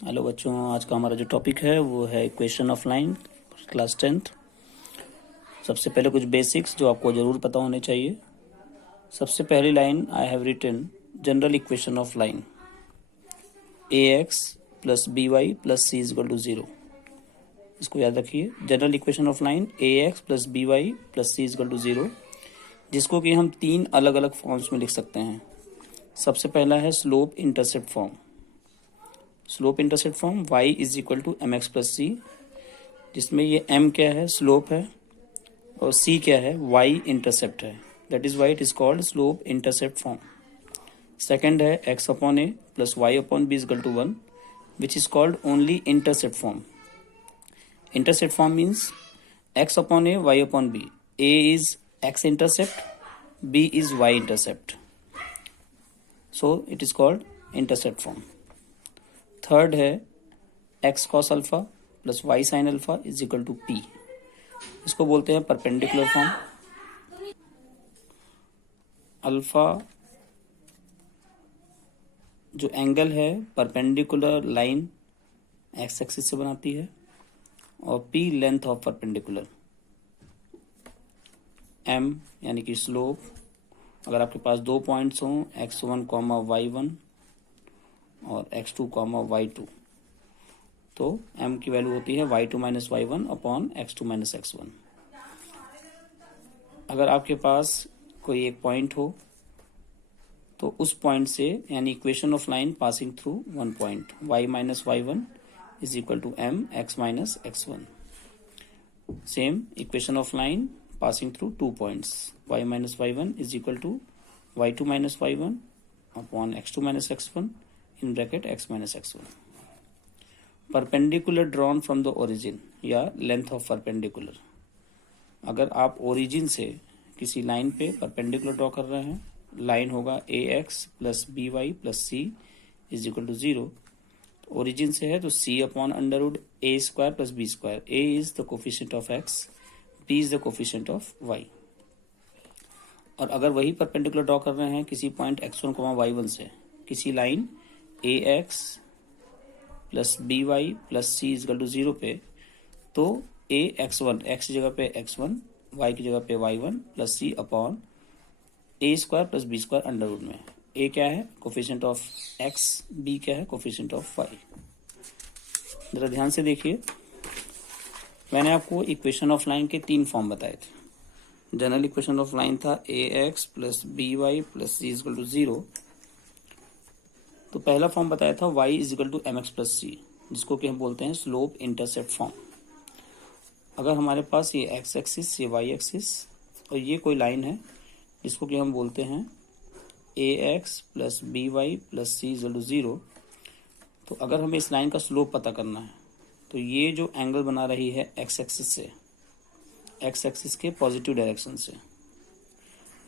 Hello बच्चों, आज का हमारा जो टॉपिक है वो है equation of line, class 10th। सबसे पहले कुछ बेसिक्स जो आपको ज़रूर पता होने चाहिए। सबसे पहली line I have written general equation of line a x plus b y plus c is equal to 0। इसको याद रखिए, general equation of line a x plus b y plus c is equal to 0, जिसको कि हम तीन अलग अलग forms में लिख सकते हैं। सबसे पहला है slope intercept form. Slope intercept form y is equal to m x plus c, जिसमें ये m क्या है, स्लोप है, और c क्या है, y इंटरसेप्ट है। That is why it is called slope intercept form. Second है x upon a plus y upon b is equal to 1, which is called only intercept form. Intercept form means x upon a y upon b, a is x intercept, b is y intercept, so it is called intercept form. Third है x cos alpha plus y sine alpha is equal to p, इसको बोलते हैं perpendicular form. Alpha जो angle है perpendicular line x axis से बनाती है, और p length of perpendicular. M यानी कि स्लोप, अगर आपके पास दो पॉइंट्स हों x1 कॉमा y1 और x2 कॉमा y2, तो m की वैल्यू होती है y2 minus y1 upon x2 minus x1। अगर आपके पास कोई एक पॉइंट हो तो उस पॉइंट से, यानी equation of line passing through one point, y minus y1 is equal to m x minus x1। Same equation of line passing through two points, y minus y1 is equal to y2 minus y1 upon x2 minus x1 in bracket x minus x1। Perpendicular drawn from the origin या length of perpendicular. अगर आप origin से किसी line पे perpendicular draw कर रहे हैं, line होगा a x plus b y plus c is equal to 0। Origin से है तो c upon under root a square plus b square. A is the coefficient of x, b is the coefficient of y। और अगर वही perpendicular draw कर रहे हैं किसी पॉइंट x1 y1 से किसी line a x plus b y plus c is equal to 0 पे, तो ए x1, x की जगह पे x1, y की जगह पे y1 plus c upon a square plus b square under root में। ए क्या है, कोफिशिएंट ऑफ x, बी क्या है, कोफिशिएंट ऑफ y। जरा ध्यान से देखिए, मैंने आपको इक्वेशन ऑफ लाइन के तीन फॉर्म बताए थे। जनरल इक्वेशन ऑफ लाइन था a x plus b y plus c is equal to 0। तो पहला फॉर्म बताया था y is equal to m x plus c, जिसको कि हम बोलते हैं स्लोप इंटरसेप्ट फॉर्म। अगर हमारे पास ये एक्स एक्सिस, ये वाई एक्सिस, और ये कोई लाइन है जिसको कि हम बोलते हैं a x plus b y plus c is equal to 0, तो अगर हमें इस लाइन का स्लोप पता करना है तो ये जो एंगल बना रही है एक्स एक्सिस से, एक्स एक्सिस के पॉजिटिव डायरेक्शन से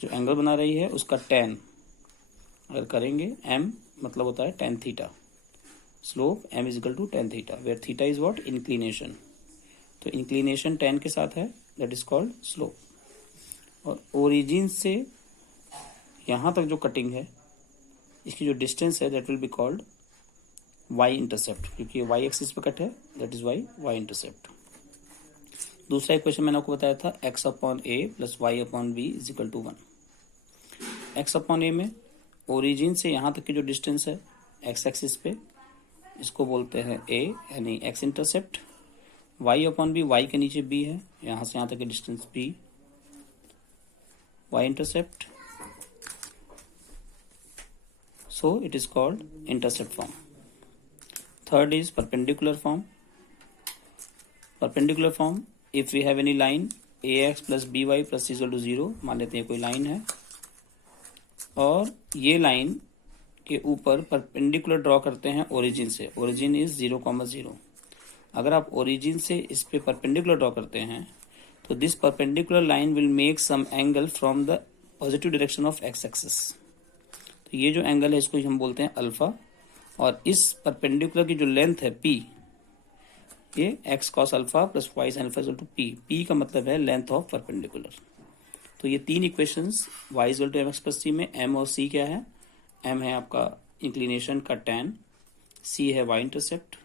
जो एंगल बना रही है उसका टेन अगर करेंगे, m मतलब होता है tan theta. Slope m is equal to tan theta, where theta is what, inclination. तो इंक्लिनेशन टेन के साथ है, दैट इज कॉल्ड स्लोप। और ओरिजिन से यहाँ तक जो कटिंग है, इसकी जो डिस्टेंस है that will be called y intercept, क्योंकि ये y एक्सिस पे कट है, that is why y intercept. दूसरा इक्वेशन मैंने आपको बताया था x upon a plus y upon b is equal to 1। X upon a में ओरिजिन से यहाँ तक की जो डिस्टेंस है एक्स एक्सिस पे, इसको बोलते हैं a यानी x intercept. y upon b, y के नीचे b है, यहाँ से यहाँ तक की distance b, y intercept. So it is called intercept form. Third is perpendicular form. Perpendicular form, if we have any line a x plus b y plus c equal to 0, मान लेते हैं कोई लाइन है और ये line के ऊपर perpendicular draw करते हैं ओरिजिन से। Origin is 0,0। अगर आप ओरिजिन से इस पे परपेंडिकुलर ड्रॉ करते हैं तो this perpendicular line will make some angle from the positive direction of x axis. तो ये जो एंगल है इसको हम बोलते हैं अल्फा, और इस परपेंडिकुलर की जो लेंथ है पी, ये x cos alpha plus y sine alpha equal to p. P का मतलब है लेंथ ऑफ परपेंडिकुलर। तो ये तीन equations y equal to m x plus c में m और c क्या है, m है आपका इंक्लिनेशन का tan, c है y इंटरसेप्ट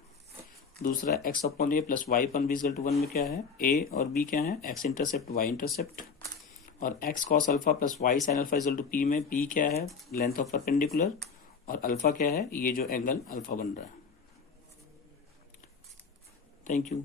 दूसरा x upon a plus y upon b equal to 1 में क्या है, ए और बी क्या है, एक्स इंटरसेप्ट वाई इंटरसेप्ट, और x cos alpha plus y sine alpha equal to p में पी क्या है, लेंथ ऑफ परपेंडिकुलर, और अल्फा क्या है, ये जो एंगल अल्फा बन रहा है। Thank you.